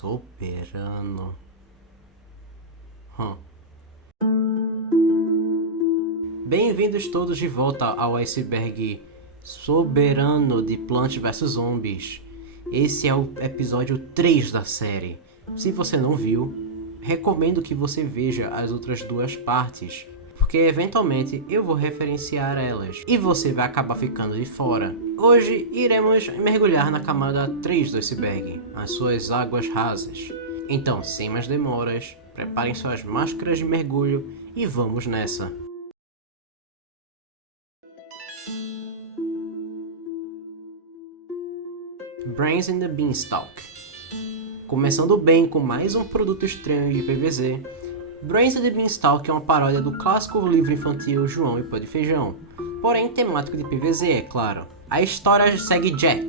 Soberano. Bem-vindos todos de volta ao iceberg Soberano de Plants vs Zombies. Esse é o episódio 3 da série. Se você não viu, recomendo que você veja as outras duas partes, porque eventualmente eu vou referenciar elas e você vai acabar ficando de fora. Hoje iremos mergulhar na camada 3 do iceberg, as suas águas rasas. Então, sem mais demoras, preparem suas máscaras de mergulho e vamos nessa. Brains in the Beanstalk. Começando bem com mais um produto estranho de PvZ, Brains in the Beanstalk é uma paródia do clássico livro infantil João e Pó de Feijão, porém temático de PvZ, é claro. A história segue Jack,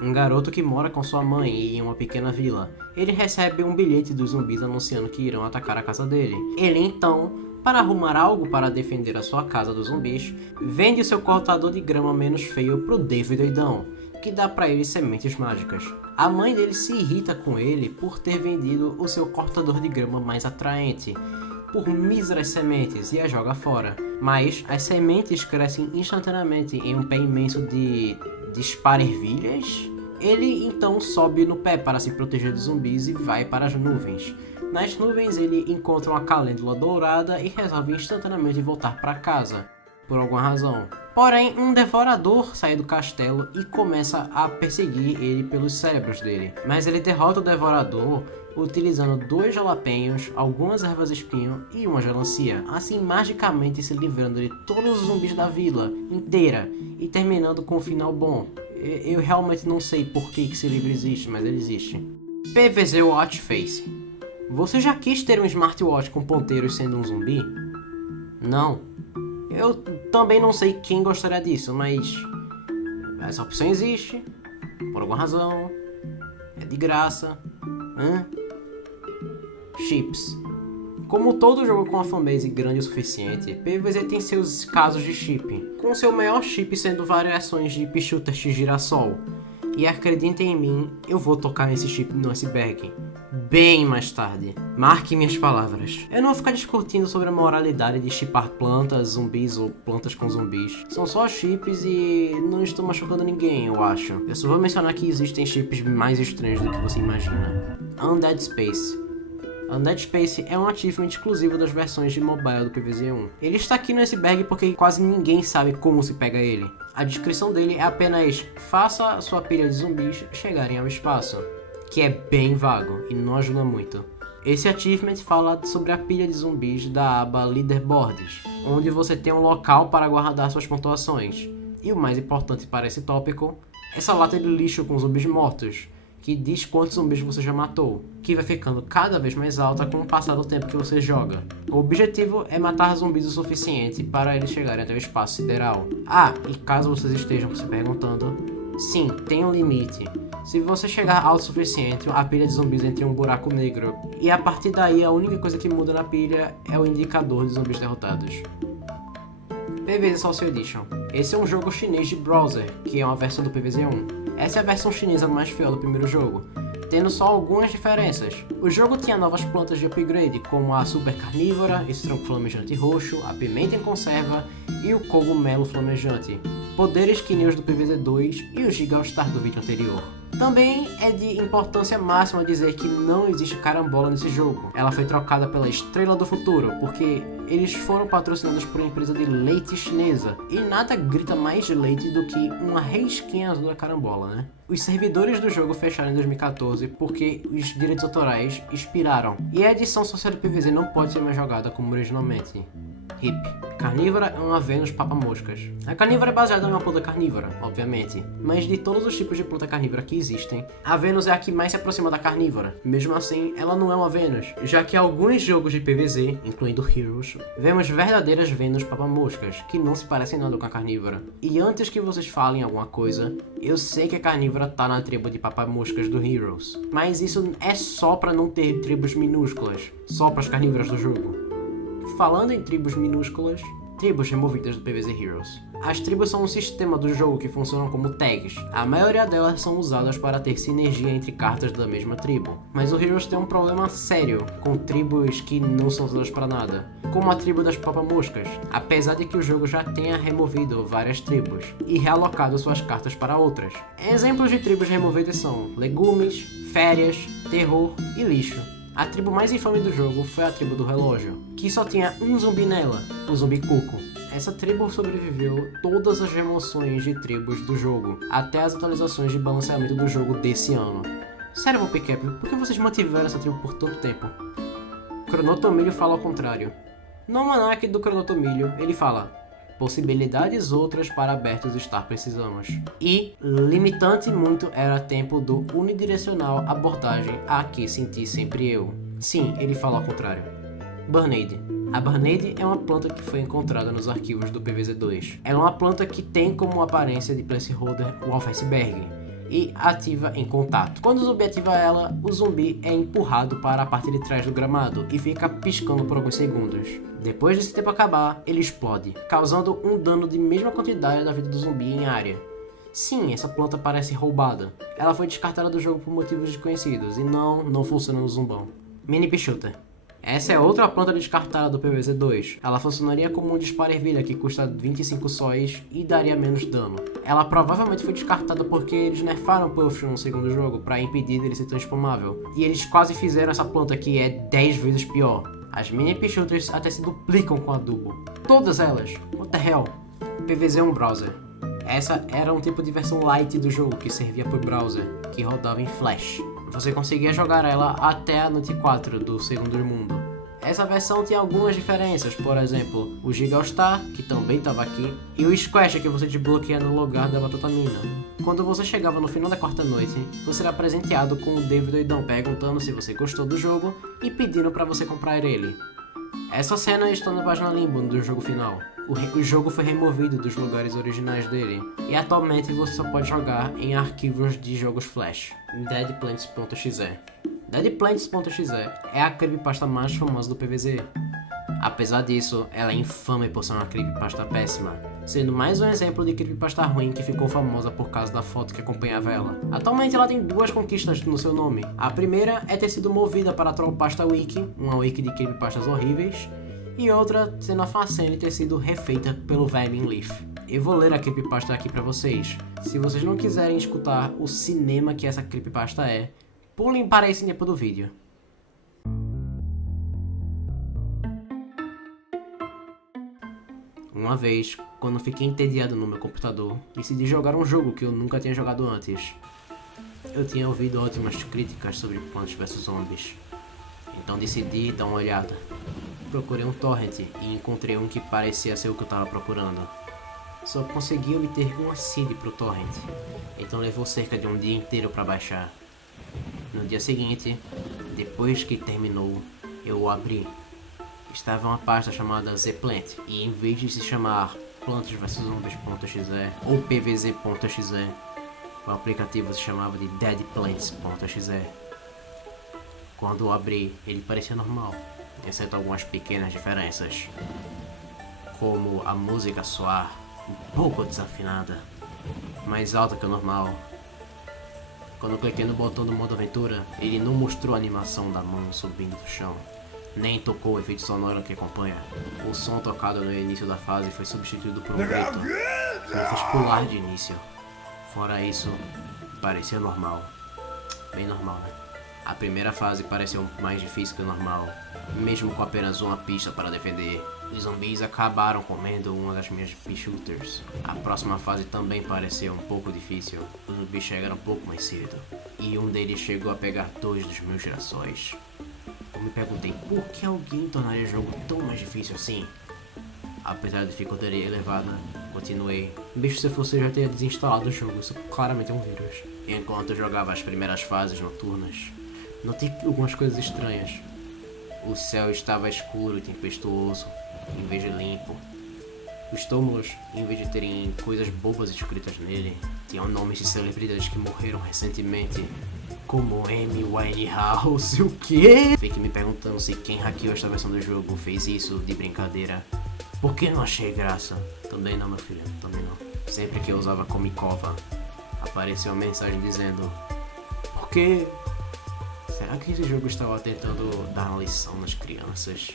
um garoto que mora com sua mãe em uma pequena vila. Ele recebe um bilhete dos zumbis anunciando que irão atacar a casa dele. Ele então, para arrumar algo para defender a sua casa dos zumbis, vende seu cortador de grama menos feio pro Dave doidão, que dá pra ele sementes mágicas. A mãe dele se irrita com ele por ter vendido o seu cortador de grama mais atraente por míseras sementes e a joga fora. Mas as sementes crescem instantaneamente em um pé imenso de esparervilhas. Ele então sobe no pé para se proteger dos zumbis e vai para as nuvens. Nas nuvens ele encontra uma calêndula dourada e resolve instantaneamente voltar para casa, por alguma razão. Porém, um devorador sai do castelo e começa a perseguir ele pelos cérebros dele. Mas ele derrota o devorador utilizando 2 jalapenhos, algumas ervas espinho e uma gelancia, assim magicamente se livrando de todos os zumbis da vila inteira e terminando com um final bom. Eu realmente não sei por que esse livro existe, mas ele existe. PvZ Watch Face. Você já quis ter um smartwatch com ponteiros sendo um zumbi? Não. Eu também não sei quem gostaria disso, mas essa opção existe, por alguma razão, é de graça. Chips. Como todo jogo com uma fanbase grande o suficiente, PvZ tem seus casos de chip, com seu maior chip sendo variações de Pichutas de girassol. E acreditem em mim, eu vou tocar nesse chip no iceberg bem mais tarde. Marque minhas palavras. Eu não vou ficar discutindo sobre a moralidade de chipar plantas, zumbis ou plantas com zumbis. São só chips e não estou machucando ninguém, eu acho. Eu só vou mencionar que existem chips mais estranhos do que você imagina. Undead Space. Undead Space é um achievement exclusivo das versões de mobile do PvZ1. Ele está aqui no iceberg porque quase ninguém sabe como se pega ele. A descrição dele é apenas: faça sua pilha de zumbis chegarem ao espaço, que é bem vago e não ajuda muito. Esse achievement fala sobre a pilha de zumbis da aba Leaderboards, onde você tem um local para guardar suas pontuações. E o mais importante para esse tópico, essa lata de lixo com zumbis mortos, que diz quantos zumbis você já matou, que vai ficando cada vez mais alta com o passar do tempo que você joga. O objetivo é matar zumbis o suficiente para eles chegarem até o espaço sideral. E caso vocês estejam se perguntando, sim, tem um limite. Se você chegar alto o suficiente, a pilha de zumbis entra em um buraco negro, e a partir daí a única coisa que muda na pilha é o indicador de zumbis derrotados. PvZ Social Edition. Esse é um jogo chinês de browser, que é uma versão do PvZ1. Essa é a versão chinesa mais fiel do primeiro jogo, tendo só algumas diferenças. O jogo tinha novas plantas de upgrade, como a super carnívora, esse tronco flamejante roxo, a pimenta em conserva e o cogumelo flamejante. Poderes que nem os do PvZ2 e o Giga All-Star do vídeo anterior. Também é de importância máxima dizer que não existe carambola nesse jogo. Ela foi trocada pela Estrela do Futuro, porque eles foram patrocinados por uma empresa de leite chinesa. E nada grita mais de leite do que uma risquinha azul da carambola, né? Os servidores do jogo fecharam em 2014 porque os direitos autorais expiraram. E a edição social do PvZ não pode ser mais jogada como originalmente. RIP. Carnívora é uma Vênus papa-moscas. A carnívora é baseada em uma planta carnívora, obviamente, mas de todos os tipos de planta carnívora que existem, a Vênus é a que mais se aproxima da carnívora. Mesmo assim, ela não é uma Vênus, já que em alguns jogos de PvZ, incluindo Heroes, vemos verdadeiras Vênus papa-moscas, que não se parecem nada com a carnívora. E antes que vocês falem alguma coisa, eu sei que a carnívora tá na tribo de papa-moscas do Heroes, mas isso é só pra não ter tribos minúsculas, só para as carnívoras do jogo. Falando em tribos minúsculas, Tribos removidas do PvZ Heroes. As tribos são um sistema do jogo que funcionam como tags. A maioria delas são usadas para ter sinergia entre cartas da mesma tribo. Mas o Heroes tem um problema sério com tribos que não são usadas para nada, como a tribo das Papa-Moscas, apesar de que o jogo já tenha removido várias tribos e realocado suas cartas para outras. Exemplos de tribos removidas são legumes, férias, terror e lixo. A tribo mais infame do jogo foi a tribo do relógio, que só tinha um zumbi nela, o zumbi Cuco. Essa tribo sobreviveu todas as remoções de tribos do jogo, até as atualizações de balanceamento do jogo desse ano. Sério, Popcap, por que vocês mantiveram essa tribo por tanto tempo? Cronotomilho fala ao contrário. No almanaque do Cronotomilho, ele fala: possibilidades outras para abertos estar precisamos. E limitante muito era tempo do unidirecional abordagem a que senti sempre eu. Sim, ele fala ao contrário. Band-Aid. A Band-Aid é uma planta que foi encontrada nos arquivos do PvZ2. Ela é uma planta que tem como aparência de placeholder o iceberg e ativa em contato. Quando o zumbi ativa ela, o zumbi é empurrado para a parte de trás do gramado e fica piscando por alguns segundos. Depois desse tempo acabar, ele explode, causando um dano de mesma quantidade da vida do zumbi em área. Sim, essa planta parece roubada. Ela foi descartada do jogo por motivos desconhecidos e não funciona no zumbão. Mini Pichuta. Essa é outra planta descartada do PvZ2. Ela funcionaria como um disparo-ervilha que custa 25 sóis e daria menos dano. Ela provavelmente foi descartada porque eles nerfaram Puffshoot no segundo jogo para impedir dele ser transformável. E eles quase fizeram essa planta que é 10 vezes pior. As mini Pichuters até se duplicam com adubo. Todas elas. What the hell? PvZ é um browser. Essa era um tipo de versão light do jogo que servia por browser, que rodava em Flash. Você conseguia jogar ela até a Note 4 do segundo mundo. Essa versão tinha algumas diferenças, por exemplo, o Giga All-Star, que também estava aqui, e o Squash, que você desbloqueia no lugar da Batatamina. Quando você chegava no final da quarta noite, você era presenteado com o David Doidão perguntando se você gostou do jogo e pedindo para você comprar ele. Essa cena está na página Limbo do jogo final. O jogo foi removido dos lugares originais dele, e atualmente você só pode jogar em arquivos de jogos Flash, deadplants.exe. Deadplants.exe é a creepypasta mais famosa do PvZ. Apesar disso, ela é infame por ser uma creepypasta péssima, sendo mais um exemplo de creepypasta ruim que ficou famosa por causa da foto que acompanhava ela. Atualmente ela tem duas conquistas no seu nome. A primeira é ter sido movida para a Trollpasta Wiki, uma wiki de creepypastas horríveis, e outra sendo a facene ter sido refeita pelo Vermin Leaf. Eu vou ler a creepypasta aqui pra vocês. Se vocês não quiserem escutar o cinema que essa creepypasta é, pulem para esse tempo do vídeo. Uma vez, quando fiquei entediado no meu computador, decidi jogar um jogo que eu nunca tinha jogado antes. Eu tinha ouvido ótimas críticas sobre Plants vs Zombies, então decidi dar uma olhada. Procurei um torrent e encontrei um que parecia ser o que eu estava procurando. Só consegui obter uma seed pro torrent, então levou cerca de um dia inteiro para baixar. No dia seguinte, depois que terminou, eu o abri. Estava uma pasta chamada Zplant, e em vez de se chamar Plants vs Zombies.exe ou PvZ.exe, o aplicativo se chamava de deadplants.exe. Quando o abri, ele parecia normal, exceto algumas pequenas diferenças, como a música soar um pouco desafinada, mais alta que o normal. Quando eu cliquei no botão do modo aventura, ele não mostrou a animação da mão subindo do chão, nem tocou o efeito sonoro que acompanha. O som tocado no início da fase foi substituído por um grito, que me fez pular de início. Fora isso, parecia normal. Bem normal, né? A primeira fase pareceu mais difícil que o normal, mesmo com apenas uma pista para defender. Os zumbis acabaram comendo uma das minhas Pichuters. A próxima fase também pareceu um pouco difícil. Os zumbis chegaram um pouco mais cedo, e um deles chegou a pegar 2 dos meus girassóis. Eu me perguntei por que alguém tornaria o jogo tão mais difícil assim. Apesar da dificuldade elevada, continuei. Bicho, se fosse eu já teria desinstalado o jogo, isso claramente é um vírus. Enquanto eu jogava as primeiras fases noturnas, notei algumas coisas estranhas. O céu estava escuro e tempestuoso, em vez de limpo. Os túmulos, em vez de terem coisas bobas escritas nele, tinham nomes de celebridades que morreram recentemente, como Amy Winehouse. O quê? Fiquei me perguntando se quem hackeou esta versão do jogo fez isso de brincadeira. Porque não achei graça. Também não, meu filho, também não. Sempre que eu usava Comicova, apareceu uma mensagem dizendo: por que... Será que esse jogo estava tentando dar uma lição nas crianças?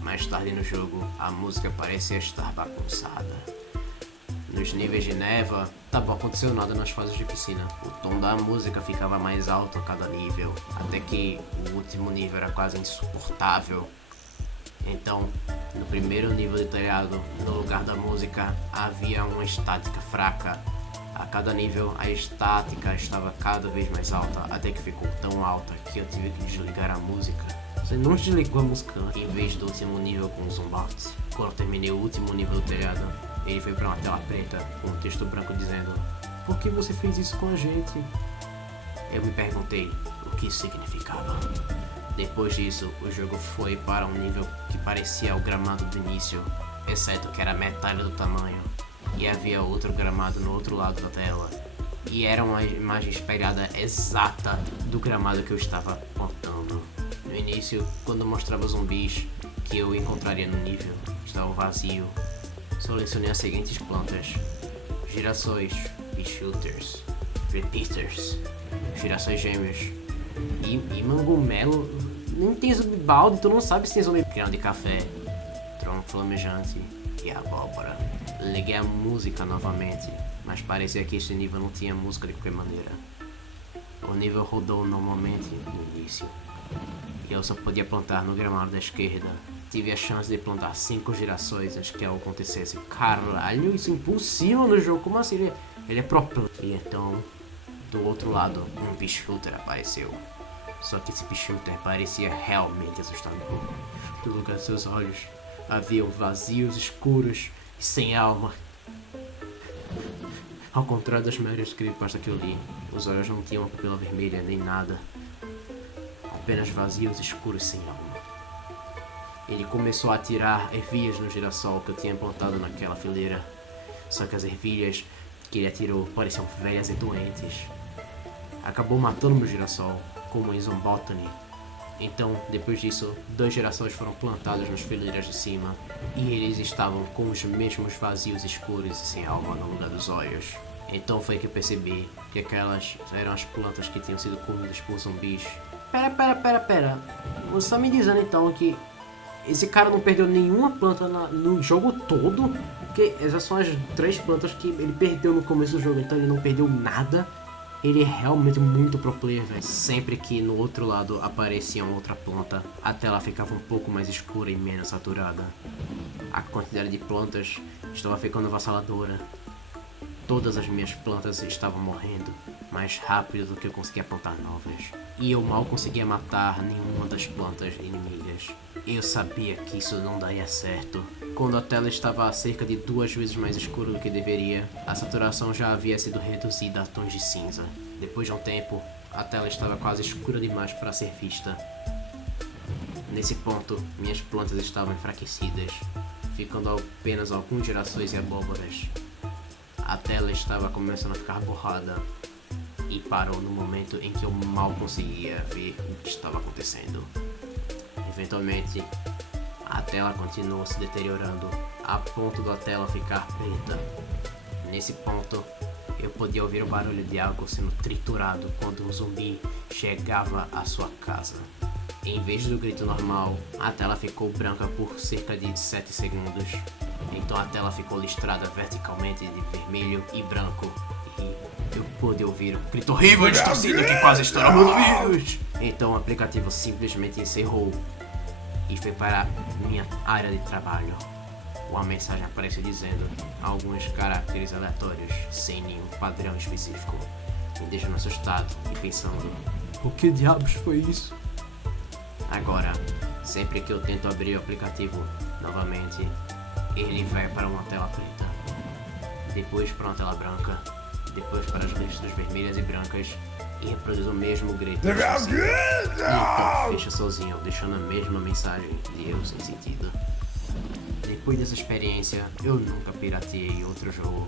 Mais tarde no jogo, a música parecia estar bagunçada. Nos níveis de neva, não aconteceu nada nas fases de piscina. O tom da música ficava mais alto a cada nível, até que o último nível era quase insuportável. Então, no primeiro nível de telhado, no lugar da música, havia uma estática fraca. A cada nível, a estática estava cada vez mais alta, até que ficou tão alta que eu tive que desligar a música. Você não desligou a música em vez do último nível com os zombies. Quando eu terminei o último nível do telhado, ele foi para uma tela preta com um texto branco dizendo: por que você fez isso com a gente? Eu me perguntei o que isso significava. Depois disso, o jogo foi para um nível que parecia o gramado do início, exceto que era metade do tamanho, e havia outro gramado no outro lado da tela, e era uma imagem espelhada exata do gramado que eu estava apontando. No início, quando mostrava zumbis que eu encontraria no nível, estava vazio. Selecionei as seguintes plantas: girassóis, shooters, repeaters, girassóis gêmeos e mangomelo. Nem tem zumbi balde, tu não sabe se tem zumbi grão de café, tronco flamejante e abóbora. Liguei a música novamente, mas parecia que este nível não tinha música de qualquer maneira. O nível rodou normalmente no início, e eu só podia plantar no gramado da esquerda. Tive a chance de plantar 5 girassóis antes que algo acontecesse. Caralho, isso é impossível no jogo, como assim? Ele é pro player. E então, do outro lado, um Pichuter apareceu. Só que esse Pichuter parecia realmente assustador. No lugar de seus olhos, haviam vazios, escuros e sem alma. Ao contrário das maiorias creepypastas que eu li, os olhos não tinham uma pupila vermelha nem nada. Apenas vazios, escuros, sem alma. Ele começou a atirar ervilhas no girassol que eu tinha plantado naquela fileira. Só que as ervilhas que ele atirou pareciam velhas e doentes. Acabou matando meu girassol, como em Zombotany. Então, depois disso, 2 girassóis foram plantados nas fileiras de cima, e eles estavam com os mesmos vazios escuros e sem alma no lugar dos olhos. Então foi que eu percebi que aquelas eram as plantas que tinham sido comidas por zumbis. Pera. Você tá me dizendo então que esse cara não perdeu nenhuma planta no jogo todo? Porque essas são as 3 plantas que ele perdeu no começo do jogo, então ele não perdeu nada. Ele é realmente muito pro player, velho. Sempre que no outro lado aparecia outra planta, a tela ficava um pouco mais escura e menos saturada. A quantidade de plantas estava ficando avassaladora. Todas as minhas plantas estavam morrendo mais rápido do que eu conseguia plantar novas. E eu mal conseguia matar nenhuma das plantas inimigas. Eu sabia que isso não daria certo. Quando a tela estava a cerca de 2 vezes mais escura do que deveria, a saturação já havia sido reduzida a tons de cinza. Depois de um tempo, a tela estava quase escura demais para ser vista. Nesse ponto, minhas plantas estavam enfraquecidas, ficando apenas alguns girassóis e abóboras. A tela estava começando a ficar borrada e parou no momento em que eu mal conseguia ver o que estava acontecendo. Eventualmente, a tela continuou se deteriorando a ponto da tela ficar preta. Nesse ponto, eu podia ouvir o barulho de algo sendo triturado quando um zumbi chegava à sua casa. Em vez do grito normal, a tela ficou branca por cerca de 7 segundos. Então a tela ficou listrada verticalmente de vermelho e branco. E eu pude ouvir um grito horrível e distorcido que quase estourou meus ouvidos. Então o aplicativo simplesmente encerrou e foi para minha área de trabalho. Uma mensagem apareceu dizendo alguns caracteres aleatórios sem nenhum padrão específico, me deixando assustado e pensando: o que diabos foi isso? Agora, sempre que eu tento abrir o aplicativo novamente, ele vai para uma tela preta, depois para uma tela branca, depois para as listas vermelhas e brancas, e reproduz o mesmo grito. E então fecha sozinho, deixando a mesma mensagem de erro sem sentido. Depois dessa experiência, eu nunca pirateei outro jogo.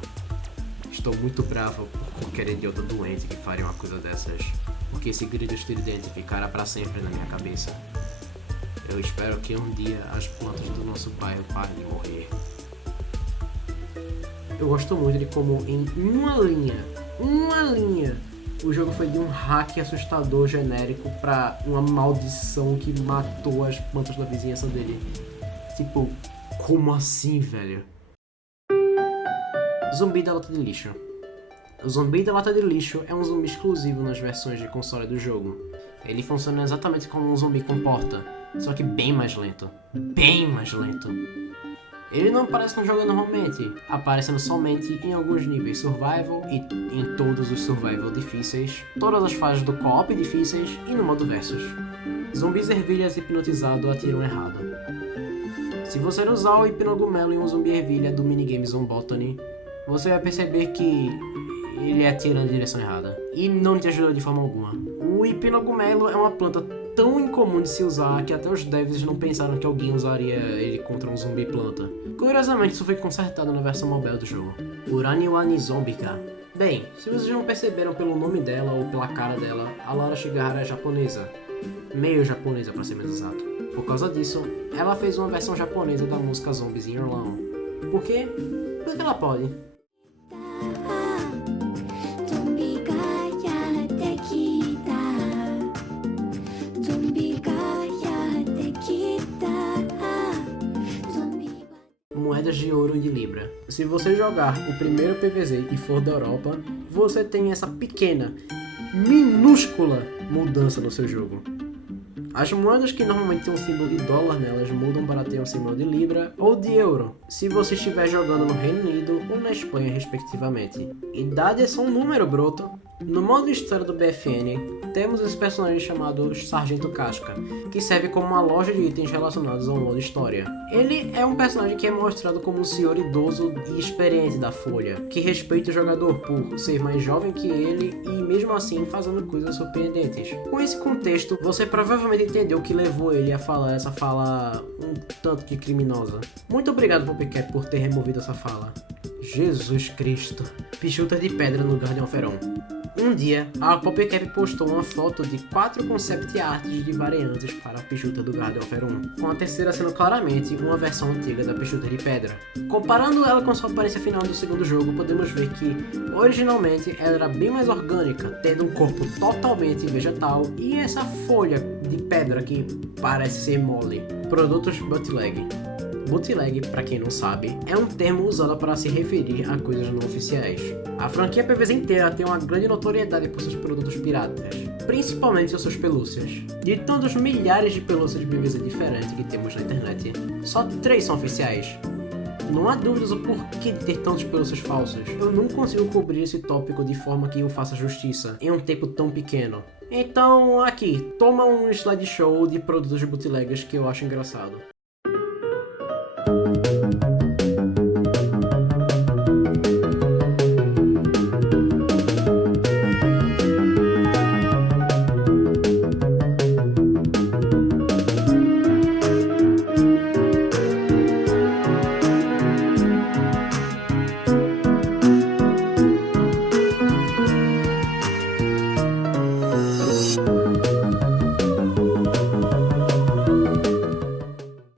Estou muito bravo por qualquer idiota doente que faria uma coisa dessas, porque esse grito estridente ficará para sempre na minha cabeça. Eu espero que um dia as plantas do nosso bairro parem de morrer. Eu gosto muito de como em uma linha, o jogo foi de um hack assustador genérico pra uma maldição que matou as plantas da vizinhança dele. Tipo, como assim, velho? Zumbi da lata de lixo. O zumbi da lata de lixo é um zumbi exclusivo nas versões de console do jogo. Ele funciona exatamente como um zumbi com porta, só que bem mais lento. Bem mais lento. Ele não aparece no jogo normalmente, aparecendo somente em alguns níveis survival e em todos os survival difíceis, todas as fases do co-op difíceis e no modo versus. Zumbis ervilhas hipnotizado atiram errado. Se você usar o hipnogumelo em um zumbi ervilha do minigame Zombotany, você vai perceber que ele atira na direção errada e não te ajuda de forma alguma. O hipnogumelo é uma planta tão incomum de se usar que até os devs não pensaram que alguém usaria ele contra um zumbi planta. Curiosamente, isso foi consertado na versão mobile do jogo. Uraniwani Zombica. Bem, se vocês não perceberam pelo nome dela ou pela cara dela, a Laura Shigahara é japonesa. Meio japonesa, pra ser mais exato. Por causa disso, ela fez uma versão japonesa da música Zombies in Your Lawn. Por quê? Porque ela pode. Moedas de ouro e de libra. Se você jogar o primeiro PvZ e for da Europa, você tem essa pequena, minúscula mudança no seu jogo. As moedas que normalmente têm um símbolo de dólar nelas mudam para ter um símbolo de libra ou de euro, se você estiver jogando no Reino Unido ou na Espanha, respectivamente. Idade é só um número, broto. No modo história do BFN, temos esse personagem chamado Sargento Casca, que serve como uma loja de itens relacionados ao modo história. Ele é um personagem que é mostrado como um senhor idoso e experiente da Folha, que respeita o jogador por ser mais jovem que ele e mesmo assim fazendo coisas surpreendentes. Com esse contexto, você provavelmente entendeu o que levou ele a falar essa fala um tanto que criminosa. Muito obrigado, PopCap, por ter removido essa fala. Jesus Cristo. Pichuta de pedra no Guardião Feron. Um dia, a PopCap postou uma foto de 4 concept arts de variantes para a Pichuta do Guardião Feron, com a terceira sendo claramente uma versão antiga da Pichuta de pedra. Comparando ela com sua aparência final do segundo jogo, podemos ver que, originalmente, ela era bem mais orgânica, tendo um corpo totalmente vegetal e essa folha de pedra que parece ser mole. Produtos Bootleg. Bootleg, para quem não sabe, é um termo usado para se referir a coisas não oficiais. A franquia PvZ inteira tem uma grande notoriedade por seus produtos piratas, principalmente as suas pelúcias. De tantos milhares de pelúcias de PvZ diferentes que temos na internet, só 3 são oficiais. Não há dúvidas o porquê de ter tantos pelúcias falsos. Eu não consigo cobrir esse tópico de forma que eu faça justiça em um tempo tão pequeno. Então, aqui, toma um slideshow de produtos bootleggers que eu acho engraçado.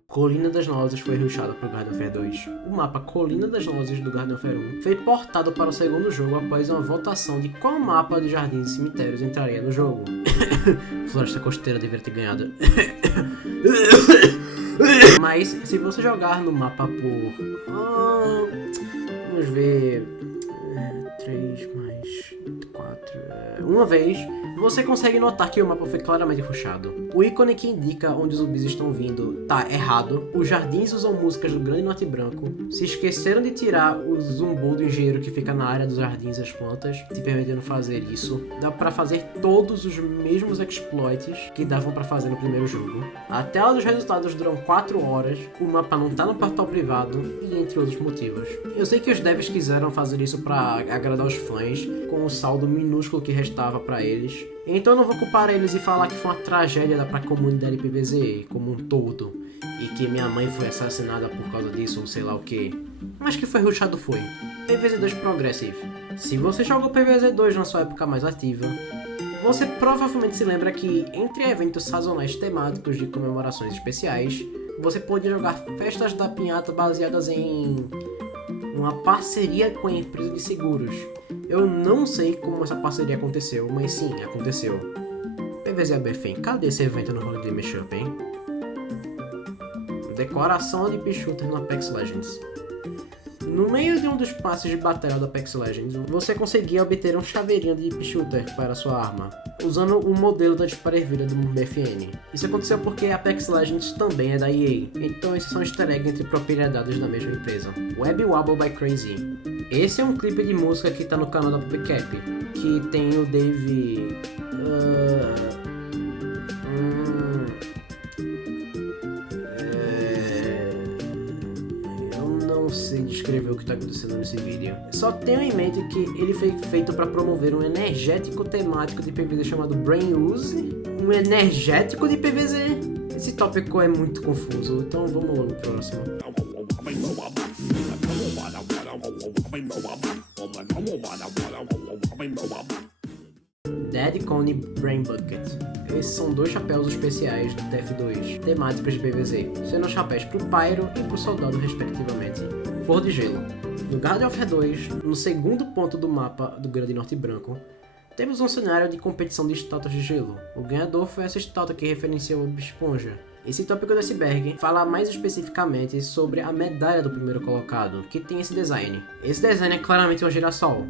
Colina das Nozes foi rushado para o Garden of Fair 2. O mapa Colina das Nozes do Garden of Fair 1 foi portado para o segundo jogo após uma votação de qual mapa de jardins e cemitérios entraria no jogo. Floresta Costeira deveria ter ganhado. Mas, se você jogar no mapa por... vamos ver... 3 mais 4... uma vez, você consegue notar que o mapa foi claramente rushado. O ícone que indica onde os zumbis estão vindo tá errado. Os jardins usam músicas do Grande Norte Branco. Se esqueceram de tirar o zumbu do engenheiro que fica na área dos jardins e as plantas, te permitindo fazer isso. Dá pra fazer todos os mesmos exploits que davam pra fazer no primeiro jogo. A tela dos resultados duram 4 horas. O mapa não tá no portal privado e entre outros motivos. Eu sei que os devs quiseram fazer isso pra agradar os fãs, com o saldo minúsculo que restava pra eles. Então eu não vou culpar eles e falar que foi uma tragédia pra comunidade PvZ como um todo, e que minha mãe foi assassinada por causa disso ou sei lá o que. Mas que foi rushado foi. PvZ 2 Progressive. Se você jogou PvZ 2 na sua época mais ativa, Você provavelmente se lembra que, entre eventos sazonais temáticos de comemorações especiais, você pode jogar festas da pinhata baseadas em uma parceria com a empresa de seguros. Eu não sei como essa parceria aconteceu, mas sim, aconteceu. PvZ ABFM, cadê esse evento no Holiday Mashup, hein? Decoração de Pichuter no Apex Legends. No meio de um dos passes de batalha do Apex Legends, você conseguia obter um chaveirinho de Pichuter para sua arma, usando o modelo da dispara ervilha do BFN. Isso aconteceu porque Apex Legends também é da EA, então esses são easter eggs entre propriedades da mesma empresa. Web Wobble by Crazy. Esse é um clipe de música que tá no canal da PopCap, que tem o Dave... Não sei descrever o que está acontecendo nesse vídeo. Só tenho em mente que ele foi feito para promover um energético temático de PvZ chamado Brain Use. Um energético de PvZ? Esse tópico é muito confuso, então vamos logo pro próximo. Dead Cone Brain Bucket. Esses são dois chapéus especiais do TF2, temáticos de PvZ, sendo chapéus pro Pyro e pro Soldado respectivamente. Flor de Gelo. No Guardian of War 2, no segundo ponto do mapa do Grande Norte Branco, temos um cenário de competição de estátuas de gelo. O ganhador foi essa estátua que referencia o Bob Esponja. Esse tópico do iceberg fala mais especificamente sobre a medalha do primeiro colocado, que tem esse design. Esse design é claramente um girassol,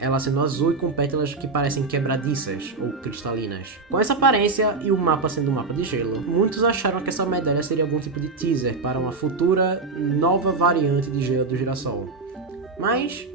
ela sendo azul e com pétalas que parecem quebradiças ou cristalinas. Com essa aparência e o mapa sendo um mapa de gelo, muitos acharam que essa medalha seria algum tipo de teaser para uma futura nova variante de gelo do girassol. Mas,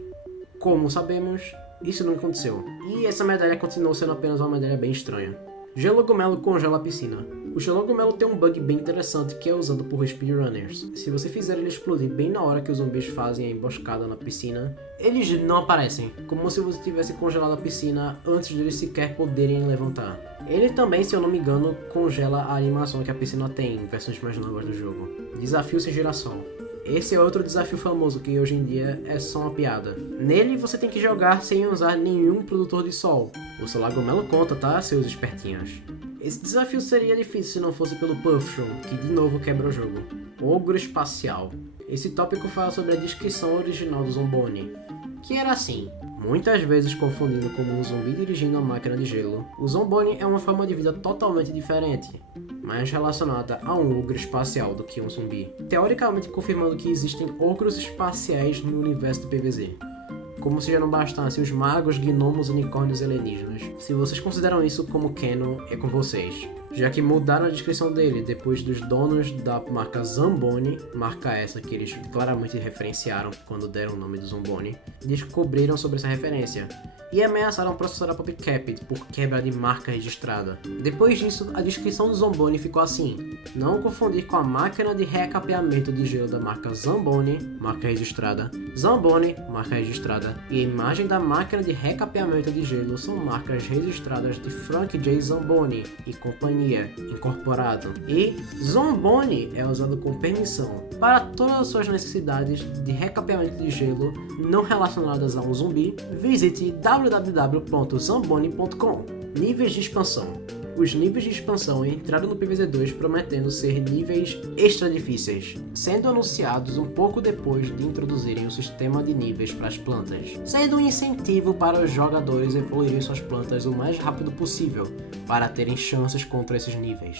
como sabemos, isso não aconteceu. E essa medalha continuou sendo apenas uma medalha bem estranha. Gelogomelo congela a piscina. O Gelogomelo tem um bug bem interessante que é usado por speedrunners. Se você fizer ele explodir bem na hora que os zumbis fazem a emboscada na piscina, eles não aparecem, como se você tivesse congelado a piscina antes de eles sequer poderem levantar. Ele também, se eu não me engano, congela a animação que a piscina tem em versões mais novas do jogo. Desafio sem girassol. Esse é outro desafio famoso que hoje em dia é só uma piada. Nele você tem que jogar sem usar nenhum produtor de sol. O seu Lagomelo conta, tá, seus espertinhos? Esse desafio seria difícil se não fosse pelo Puffshon, que de novo quebra o jogo. Ogro Espacial. Esse tópico fala sobre a descrição original do Zombone, que era assim: muitas vezes confundido como um zumbi dirigindo uma máquina de gelo, o Zombone é uma forma de vida totalmente diferente, mais relacionada a um ogro espacial do que um zumbi, teoricamente confirmando que existem ogros espaciais no universo do PvZ. Como se já não bastasse os magos, gnomos, unicórnios e alienígenas. Se vocês consideram isso como canon, é com vocês, já que mudaram a descrição dele depois dos donos da marca Zamboni, marca essa que eles claramente referenciaram quando deram o nome do Zombone, descobriram sobre essa referência e ameaçaram processar a PopCap por quebra de marca registrada. Depois disso, a descrição do Zombone ficou assim: não confundir com a máquina de recapeamento de gelo da marca Zamboni, marca registrada, Zambone, marca registrada, e a imagem da máquina de recapeamento de gelo são marcas registradas de Frank J. Zamboni e companhia, incorporado. E Zombone é usado com permissão para todas as suas necessidades de recapeamento de gelo não relacionadas a um zumbi. Visite www.zamboni.com. Níveis de expansão. Os níveis de expansão entraram no PvZ 2 prometendo ser níveis extra difíceis, sendo anunciados um pouco depois de introduzirem o sistema de níveis para as plantas, sendo um incentivo para os jogadores evoluírem suas plantas o mais rápido possível para terem chances contra esses níveis.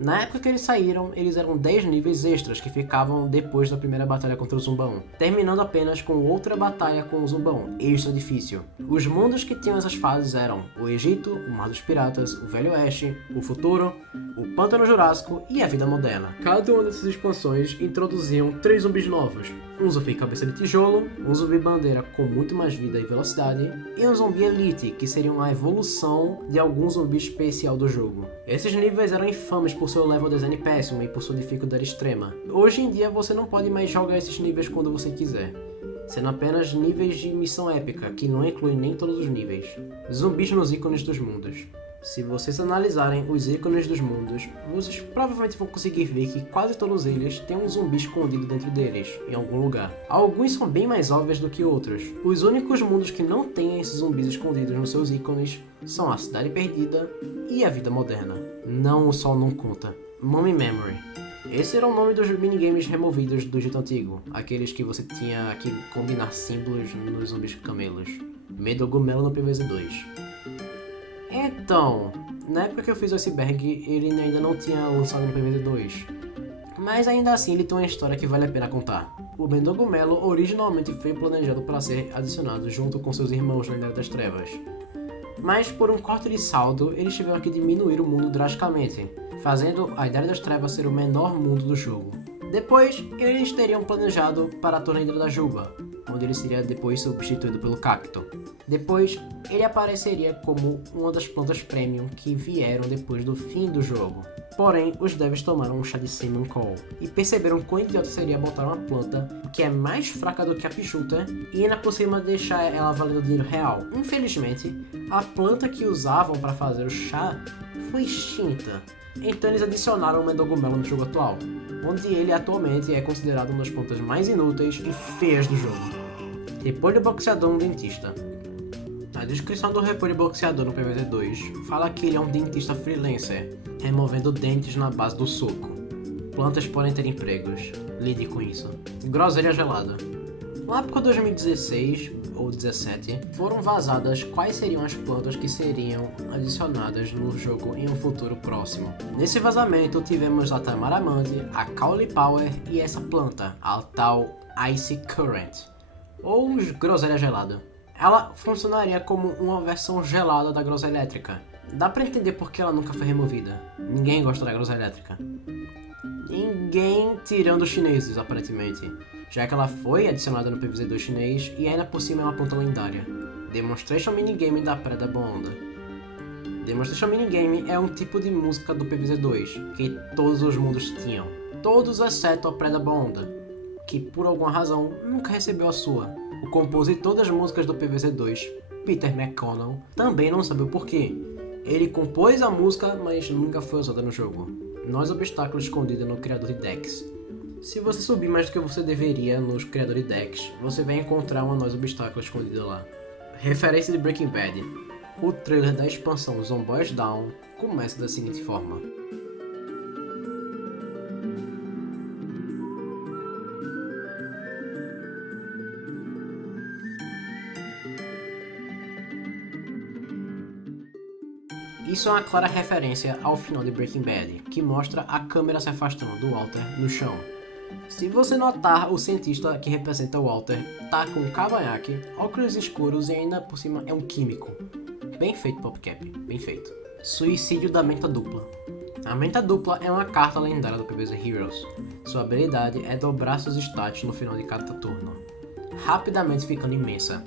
Na época que eles saíram, eles eram 10 níveis extras que ficavam depois da primeira batalha contra o Zumbão, terminando apenas com outra batalha com o Zumbão, extra difícil. Os mundos que tinham essas fases eram o Egito, o Mar dos Piratas, o Velho Oeste, o Futuro, o Pântano Jurássico e a Vida Moderna. Cada uma dessas expansões introduziam 3 zumbis novos: um zumbi cabeça de tijolo, um zumbi bandeira com muito mais vida e velocidade, e um zumbi elite, que seria uma evolução de algum zumbi especial do jogo. Esses níveis eram infames por seu level design péssimo e por sua dificuldade extrema. Hoje em dia você não pode mais jogar esses níveis quando você quiser, sendo apenas níveis de missão épica, que não incluem nem todos os níveis. Zumbis nos ícones dos mundos. Se vocês analisarem os ícones dos mundos, vocês provavelmente vão conseguir ver que quase todos eles têm um zumbi escondido dentro deles, em algum lugar. Alguns são bem mais óbvios do que outros. Os únicos mundos que não têm esses zumbis escondidos nos seus ícones são a Cidade Perdida e a Vida Moderna. Não, o Sol Não Conta. Mummy Memory. Esse era o nome dos minigames removidos do Egito Antigo, aqueles que você tinha que combinar símbolos nos zumbis camelos. Medogumelo no PvZ2. Então, na época que eu fiz o Iceberg, ele ainda não tinha lançado no PvZ2. Mas ainda assim ele tem uma história que vale a pena contar. O Medogumelo originalmente foi planejado para ser adicionado junto com seus irmãos na Idade das Trevas. Mas por um corte de saldo, eles tiveram que diminuir o mundo drasticamente, fazendo a Idade das Trevas ser o menor mundo do jogo. Depois, eles teriam planejado para a Torneira da Juba, onde ele seria depois substituído pelo Cacto. Depois, ele apareceria como uma das plantas premium que vieram depois do fim do jogo. Porém, os devs tomaram um chá de Cinnamon Call e perceberam quão idiota seria botar uma planta que é mais fraca do que a Pichuta e ainda por cima deixar ela valendo dinheiro real. Infelizmente, a planta que usavam para fazer o chá foi extinta. Então eles adicionaram o Medogumelo no jogo atual, onde ele atualmente é considerado uma das plantas mais inúteis e feias do jogo. Repolho de boxeador, um dentista. A descrição do repolho de boxeador no PvZ2 fala que ele é um dentista freelancer, removendo dentes na base do soco. Plantas podem ter empregos, lide com isso. Groselha gelada. Na época de 2016 ou 2017, foram vazadas quais seriam as plantas que seriam adicionadas no jogo em um futuro próximo. Nesse vazamento tivemos a Tamaramande, a Cauli Power e essa planta, a tal Icy Current, ou groselha gelada. Ela funcionaria como uma versão gelada da groselha elétrica. Dá pra entender por que ela nunca foi removida. Ninguém gosta da groselha elétrica. Ninguém tirando os chineses, aparentemente, já que ela foi adicionada no PvZ2 chinês e ainda por cima é uma planta lendária. Demonstration Minigame da Preda Bonda. Demonstration Minigame é um tipo de música do PvZ2 que todos os mundos tinham. Todos exceto a Preda Bonda, que por alguma razão nunca recebeu a sua. O compositor das músicas do PvZ2, Peter McConnell, também não sabe o porquê. Ele compôs a música, mas nunca foi usada no jogo. Nós obstáculos escondidos no criador de decks. Se você subir mais do que você deveria nos criadores de decks, você vai encontrar uma noz obstáculo escondida lá. Referência de Breaking Bad. O trailer da expansão Zomboys Down começa da seguinte forma. Isso é uma clara referência ao final de Breaking Bad, que mostra a câmera se afastando do Walter no chão. Se você notar, o cientista que representa o Walter tá com um cavanhaque, óculos escuros e ainda por cima é um químico. Bem feito, PopCap, bem feito. Suicídio da Menta Dupla. A Menta Dupla é uma carta lendária do PvZ Heroes. Sua habilidade é dobrar seus stats no final de cada turno, rapidamente ficando imensa.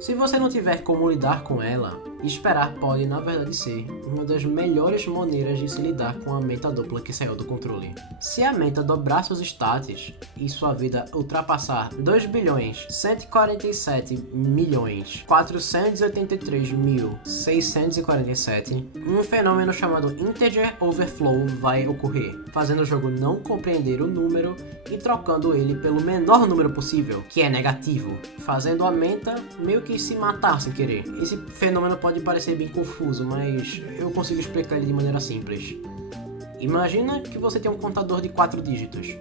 Se você não tiver como lidar com ela, esperar pode na verdade ser uma das melhores maneiras de se lidar com a menta dupla que saiu do controle. Se a menta dobrar seus stats e sua vida ultrapassar 2.147.483.647, um fenômeno chamado Integer Overflow vai ocorrer, fazendo o jogo não compreender o número e trocando ele pelo menor número possível, que é negativo, fazendo a menta meio que se matar sem querer. Esse fenômeno pode parecer bem confuso, mas eu consigo explicar ele de maneira simples. Imagina que você tem um contador de 4 dígitos,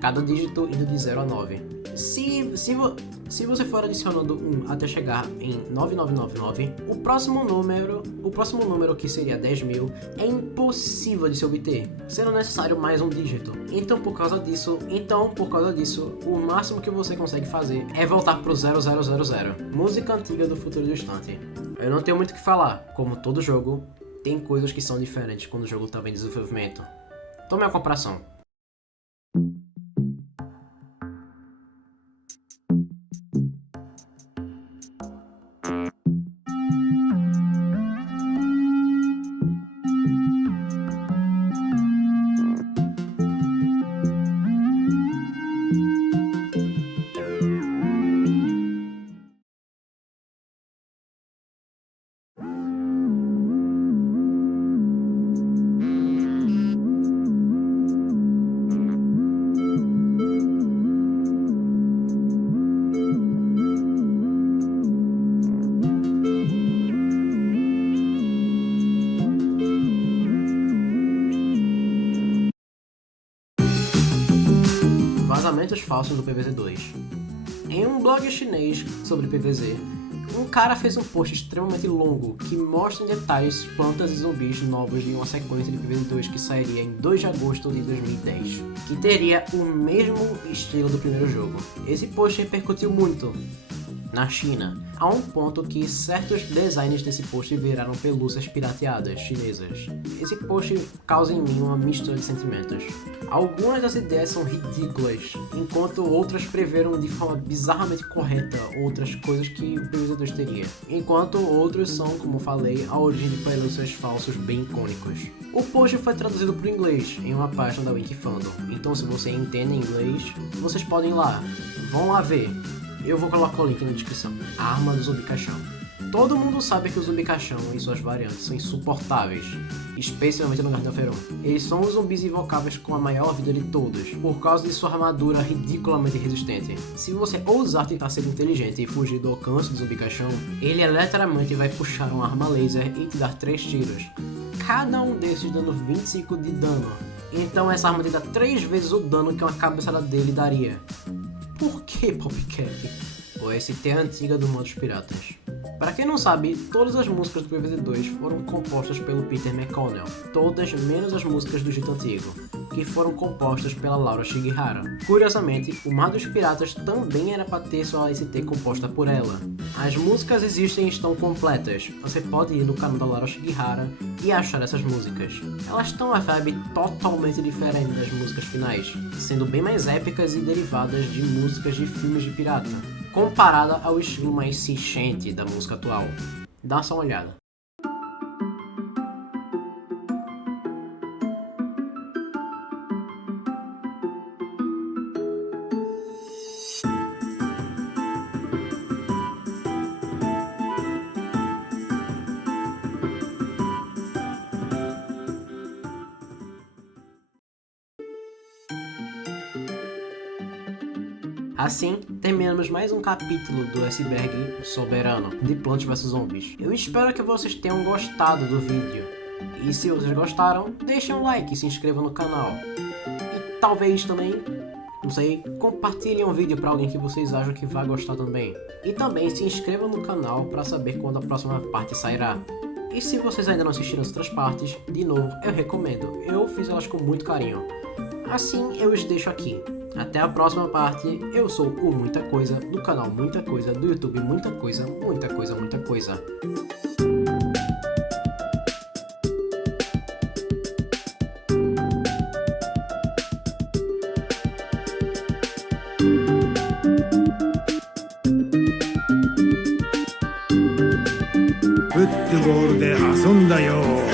cada dígito indo de 0 a 9. Se você for adicionando 1 até chegar em 9999, o próximo número que seria 10.000 é impossível de se obter, sendo necessário mais um dígito. Então por causa disso, o máximo que você consegue fazer é voltar pro 0000, música antiga do futuro distante. Eu não tenho muito o que falar, como todo jogo, tem coisas que são diferentes quando o jogo estava em desenvolvimento. Tome a comparação. eventos falsos do PvZ2. Em um blog chinês sobre PvZ, um cara fez um post extremamente longo que mostra em detalhes plantas e zumbis novos de uma sequência de PvZ2 que sairia em 2 de agosto de 2010, que teria o mesmo estilo do primeiro jogo. Esse post repercutiu muito na China, a um ponto que certos designs desse post viraram pelúcias pirateadas chinesas. Esse post causa em mim uma mistura de sentimentos. Algumas das ideias são ridículas, enquanto outras preveram de forma bizarramente correta outras coisas que o PvZ2 teria, enquanto outros são, como falei, a origem de pelúcias falsos bem icônicos. O post foi traduzido para o inglês em uma página da Wikifandom, então se você entende inglês, vocês podem ir lá, vão lá ver. Eu vou colocar o link na descrição. A arma do zumbi caixão. Todo mundo sabe que o zumbi caixão e suas variantes são insuportáveis, especialmente no Gardenferon. Eles são os zumbis invocáveis com a maior vida de todos, por causa de sua armadura ridiculamente resistente. Se você ousar tentar ser inteligente e fugir do alcance do zumbi caixão, ele literalmente vai puxar uma arma laser e te dar 3 tiros. Cada um desses dando 25 de dano. Então essa arma te dá 3 vezes o dano que uma cabeçada dele daria. Por que Popcat? OST antiga do modo piratas. Para quem não sabe, todas as músicas do PvZ2 foram compostas pelo Peter McConnell, todas menos as músicas do Jeito Antigo, que foram compostas pela Laura Shigihara. Curiosamente, o Mar dos Piratas também era para ter sua OST composta por ela. As músicas existem e estão completas, você pode ir no canal da Laura Shigihara e achar essas músicas. Elas estão uma vibe totalmente diferente das músicas finais, sendo bem mais épicas e derivadas de músicas de filmes de pirata, comparada ao estilo mais cinchente da música atual. Dá só uma olhada. Assim, terminamos mais um capítulo do Iceberg Soberano de Plants vs Zombies. Eu espero que vocês tenham gostado do vídeo. E se vocês gostaram, deixem um like e se inscrevam no canal. E talvez também, não sei, compartilhem o vídeo para alguém que vocês acham que vai gostar também. E também se inscrevam no canal para saber quando a próxima parte sairá. E se vocês ainda não assistiram as outras partes, de novo, eu recomendo. Eu fiz elas com muito carinho. Assim, eu os deixo aqui. Até a próxima parte. Eu sou o Muita Coisa, do canal Muita Coisa, do YouTube Muita Coisa, Muita Coisa, Muita Coisa.